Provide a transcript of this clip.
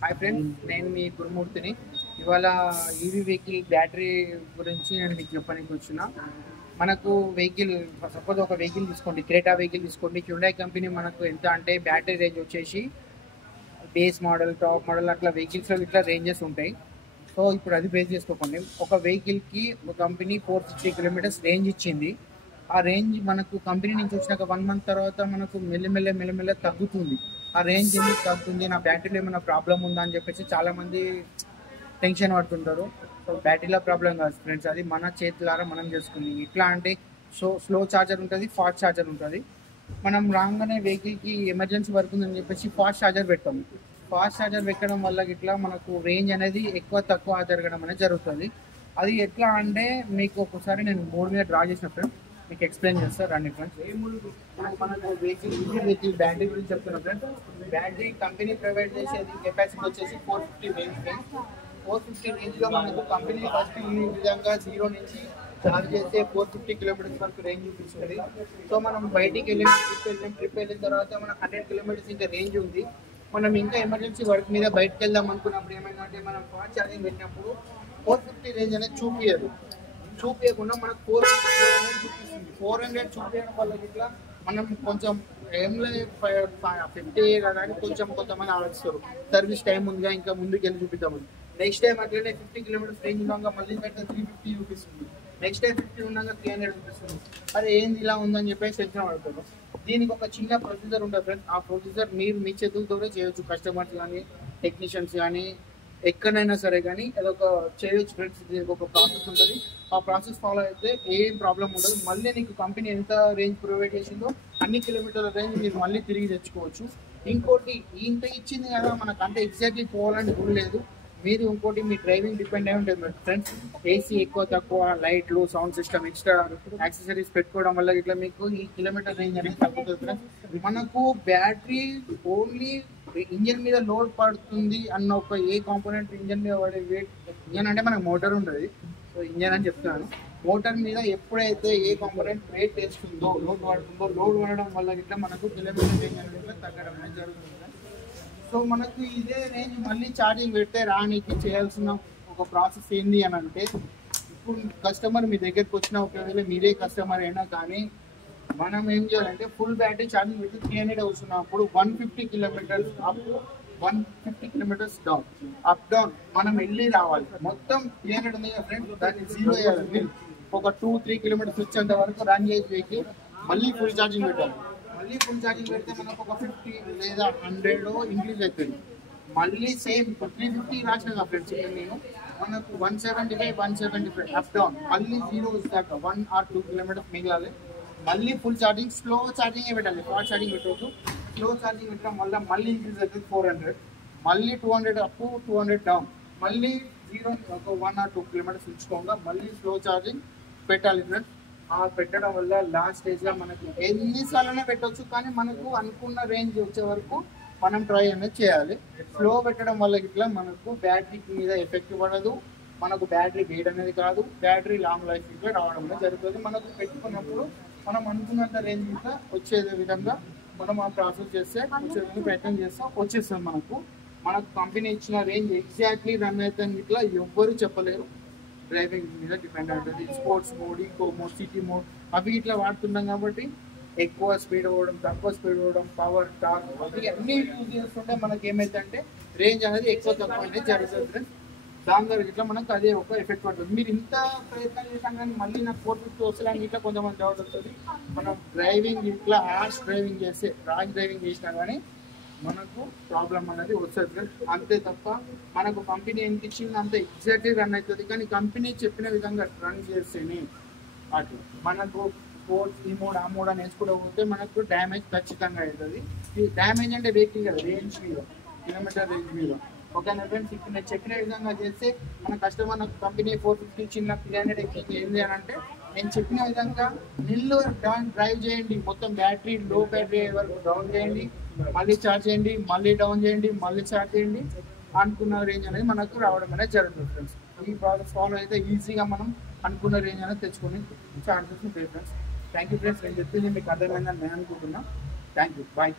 Hi friends, నేను మీ గురుమూర్తిని. ఇవాళ EV vehicle battery గురించి నేను మీకు చెప్పడానికి వచ్చిన. మనకు వెహికల్ సపోజ్ ఒక వెహికల్ తీసుకోండి, క్రేటా వెహికల్ తీసుకోండి. హ్యుండై కంపెనీ మనకు ఎంత అంటే బ్యాటరీ రేంజ్ వచ్చేసి బేస్ మోడల్, టాప్ మోడల్ అట్లా వెహికల్స్లో ఇట్లా రేంజెస్ ఉంటాయి. సో ఇప్పుడు అది బేస్ చేసుకోకండి. ఒక వెహికల్కి ఒక కంపెనీ 450 కిలోమీటర్స్ రేంజ్ ఇచ్చింది. ఆ రేంజ్ మనకు కంపెనీ నుంచి వచ్చినాక 1 మంత్ తర్వాత మనకు మెల్లమెల్ల తగ్గుతుంది. ఆ రేంజ్ ఎందుకు తగ్గుతుంది, నా బ్యాటరీలో ఏమైనా ప్రాబ్లం ఉందా అని చెప్పేసి చాలామంది టెన్షన్ పడుతుంటారు. సో బ్యాటరీలో ప్రాబ్లం కాదు ఫ్రెండ్స్, అది మన చేతులారా మనం చేసుకుంది. ఇట్లా అంటే స్లో ఛార్జర్ ఉంటుంది, ఫాస్ట్ ఛార్జర్ ఉంటుంది. మనం రాగానే వెహికల్కి ఎమర్జెన్సీ వర్క్ ఉందని చెప్పేసి ఫాస్ట్ ఛార్జర్ పెట్టాము. ఫాస్ట్ ఛార్జర్ పెట్టడం వల్ల ఇట్లా మనకు రేంజ్ అనేది ఎక్కువ తక్కువ జరగడం అనేది జరుగుతుంది. అది ఎట్లా అంటే మీకు ఒకసారి నేను బోర్డు మీద డ్రా చేసిన ఫ్రెండ్స్ మీకు ఎక్స్ప్లెయిన్ చేస్తాను. రండి ఫ్రెండ్స్. మనకు వెహికల్ బ్యాటరీ గురించి చెప్తున్నా ఫ్రెండ్స్. బ్యాటరీ కంపెనీ ప్రొవైడ్ చేసేది కెపాసిటీ వచ్చేసి 450 రేంజ్ ఫ్రెండ్స్. 450 రేంజ్లో మనకు కంపెనీ ఫస్ట్ ఈ విధంగా 0 నుంచి చార్జ్ చేస్తే 450 కిలోమీటర్స్ వరకు రేంజ్ చూపిస్తుంది. సో మనం బయటికి ట్రిప్ వెళ్ళిన తర్వాత మన 100 కిలోమీటర్స్ ఇంకా రేంజ్ ఉంది. మనం ఇంకా ఎమర్జెన్సీ వర్క్ మీద బయటకు వెళ్దాం అనుకున్నప్పుడు ఏమైందంటే మనం ఫాస్ట్ ఛార్జింగ్ పెట్టినప్పుడు 450 రేంజ్ అనేది చూపించకుండా మనకు 400 చూపిస్తుంది. 400 చూపించడం వల్ల ఇట్లా మనం కొంచెం ఏం లేదు 50 కానీ కొంతమంది ఆలోచిస్తారు సర్వీస్ టైం ఉందిగా ఇంకా ముందుకు వెళ్ళి చూపిద్దామని. నెక్స్ట్ టైం అట్లనే 50 కిలోమీటర్స్ రేంజ్ ఉండగా మళ్ళీ పెట్టిన 350 చూపిస్తుంది. నెక్స్ట్ టైం 50 ఉండగా 300 చూపిస్తుంది. అరే ఏంది ఇలా ఉందని చెప్పేసి టెన్షన్ పడతారు. దీనికి ఒక చిన్న ప్రొసీజర్ ఉంటుంది ఫ్రెండ్స్. ఆ ప్రొసీజర్ మీరు మీ చేతులతోనే చేయొచ్చు. కస్టమర్స్ కానీ టెక్నీషియన్స్ కానీ ఎక్కడైనా సరే కానీ అదొక చేయొచ్చు ఫ్రెండ్స్. దీనికి ఒక ప్రాసెస్ ఉంటుంది. ఆ ప్రాసెస్ ఫాలో అయితే ఏం ప్రాబ్లం ఉండదు. మళ్ళీ నీకు కంపెనీ ఎంత రేంజ్ ప్రొవైడ్ చేసిందో అన్ని కిలోమీటర్ల రేంజ్ మీరు మళ్ళీ తిరిగి తెచ్చుకోవచ్చు. ఇంకోటి ఇంత ఇచ్చింది కదా మనకు అంత ఎగ్జాక్ట్లీ పోవాలని రూల్ లేదు. మీరు ఇంకోటి మీ డ్రైవింగ్ డిపెండ్ అయి ఉంటుంది ఫ్రెండ్స్. ఏసీ ఎక్కువ తక్కువ, లైట్లు, సౌండ్ సిస్టమ్, ఎక్స్ట్రా యాక్సెసరీస్ పెట్టుకోవడం వల్ల ఇట్లా మీకు ఈ కిలోమీటర్ రేంజ్ అనేది తగ్గుతుంది ఫ్రెండ్స్. మనకు బ్యాటరీ ఓన్లీ ఇంజన్ మీద లోడ్ పడుతుంది అన్న ఒక ఏ కాంపోనెంట్ ఇంజన్ మీద పడే వెయిట్, ఇంజన్ అంటే మనకు మోటార్ ఉంటుంది. సో ఇంజన్ అని చెప్తున్నాను. మోటార్ మీద ఎప్పుడైతే ఏ కాంపోనెంట్ వెయిట్ వేస్తుందో, లోడ్ పడడం వల్ల ఇట్లా మనకు కిలోమీటర్ రేంజ్ అనేది తగ్గడం అనేది జరుగుతుంది. సో మనకు ఇదే రేంజ్ మళ్ళీ ఛార్జింగ్ పెడితే రానికి చేయాల్సిన ఒక ప్రాసెస్ ఏంటి అని అంటే, ఇప్పుడు కస్టమర్ మీ దగ్గరికి వచ్చిన ఒకవేళ మీరే కస్టమర్ అయినా కానీ మనం ఏం చేయాలంటే ఫుల్ బ్యాటరీ ఛార్జింగ్ పెట్టి 300 అవుతున్నప్పుడు 150 kilometres up, 150 kilometres down, up down మనం వెళ్ళి రావాలి. మొత్తం 300 ఉంది కదా ఫ్రెండ్స్, దాన్ని 0 చేయాలి. ఒక 2-3 కిలోమీటర్స్ వచ్చేంత వరకు రన్ చేసి వెహికల్ మళ్ళీ ఫుల్ ఛార్జింగ్ పెట్టాలి. మళ్ళీ ఫుల్ ఛార్జింగ్ పెడితే మనకు ఒక 50 లేదా 100 ఇంక్రీజ్ అవుతుంది. మళ్ళీ సేమ్ 350 రాసిన ఫ్రెండ్స్ నేను మనకు 175 అప్ డౌన్ మళ్ళీ 0 వచ్చాక 1 or 2 కిలోమీటర్స్ మిగలాలి. మళ్ళీ ఫుల్ ఛార్జింగ్, స్లో ఛార్జింగ్ పెట్టాలి. ఫాస్ట్ ఛార్జింగ్ పెట్టవద్దు. స్లో ఛార్జింగ్ పెట్టడం వల్ల మళ్ళీ ఇంక్రీజ్ అవుతుంది 400, మళ్ళీ 200 అప్, 200 డౌన్, మళ్ళీ 0 ఒక 1 or 2 కిలోమీటర్స్ ఉంచుకోగా మళ్ళీ స్లో ఛార్జింగ్ పెట్టాలి ఫ్రెండ్స్. ఆ పెట్టడం వల్ల లాస్ట్ స్టేజ్లో మనకు ఎన్నిసార్లనే పెట్టవచ్చు, కానీ మనకు అనుకున్న రేంజ్ వచ్చే వరకు మనం ట్రై అనేది చేయాలి. స్లో పెట్టడం వల్ల ఇట్లా మనకు బ్యాటరీ మీద ఎఫెక్ట్ పడదు, మనకు బ్యాటరీ వేడి అనేది కాదు, బ్యాటరీ లాంగ్ లైఫ్ ఇంకా రావడం అనేది జరుగుతుంది. మనకు పెట్టుకున్నప్పుడు మనం అనుకున్నంత రేంజ్ ఇంకా వచ్చే విధంగా మనం ఆ ప్రాసెస్ చేస్తే ప్రయత్నం చేస్తాం, వచ్చేస్తాం. మనకు కంపెనీ ఇచ్చిన రేంజ్ ఎగ్జాక్ట్లీ రన్ అవుతుంది ఇట్లా ఎవ్వరు చెప్పలేరు. డ్రైవింగ్ మీద డిపెండ్ అవుతుంది. Sports mode, eco mode, city mode అవి ఇట్లా వాడుతున్నాం కాబట్టి ఎక్కువ స్పీడ్ అవ్వడం, తక్కువ స్పీడ్ అవ్వడం, పవర్, టార్క్ అవి అన్నీ యూజ్ చేస్తుంటే మనకి ఏమైందంటే రేంజ్ అనేది ఎక్కువ తక్కువ అనేది జరుగుతుంది. దాని ద్వారా ఇట్లా మనకు అదే ఒక ఎఫెక్ట్ పడుతుంది. మీరు ఇంత ప్రయత్నం చేసాం కానీ మళ్ళీ నాకు 450 వస్తలేని ఇట్లా కొంతమంది డౌట్ వస్తుంది. మనం డ్రైవింగ్ ఇట్లా ర్యాష్ డ్రైవింగ్ చేస్తే, ర్యాష్ డ్రైవింగ్ చేసినా కానీ మనకు ప్రాబ్లం అనేది వస్తుంది. అంతే తప్ప మనకు కంపెనీ ఎంత ఇచ్చింది అంత ఎగ్జాక్ట్లీ రన్ అవుతుంది. కానీ కంపెనీ చెప్పిన విధంగా రన్ చేస్తేనే అట్లా మనకు స్పోర్ట్స్ ఈ మోడ్ ఆ మోడ్ అని వేసుకోకపోతే మనకు డ్యామేజ్ ఖచ్చితంగా అవుతుంది. ఈ డ్యామేజ్ అంటే వెహికల్ కదా, రేంజ్ మీద, కిలోమీటర్ రేంజ్ మీద. ఓకేనా ఫ్రెండ్స్, ఇప్పుడు నేను చెప్పిన విధంగా చేస్తే మన కస్టమర్ నాకు కంపెనీ 450 ఇచ్చిన 300 ఎక్కింది ఏంటి అని అంటే నేను చెప్పిన విధంగా నిల్లు డౌన్ డ్రైవ్ చేయండి. మొత్తం బ్యాటరీ లో బ్యాటరీ వరకు డౌన్ చేయండి, మళ్ళీ ఛార్జ్ చేయండి, మళ్ళీ డౌన్ చేయండి, మళ్ళీ ఛార్జ్ చేయండి. అనుకున్న రేంజ్ అనేది మనకు రావడం అనేది జరుగుతుంది ఫ్రెండ్స్. ఈ ప్రాసెస్ ఫాలో అయితే ఈజీగా మనం అనుకున్న రేంజ్ అనేది తెచ్చుకొని ఛార్జెస్ ఉంటాయి ఫ్రెండ్స్. Thank you friends. నేను చెప్పింది మీకు అర్థమైందని నేను అనుకుంటున్నా. Thank you, bye.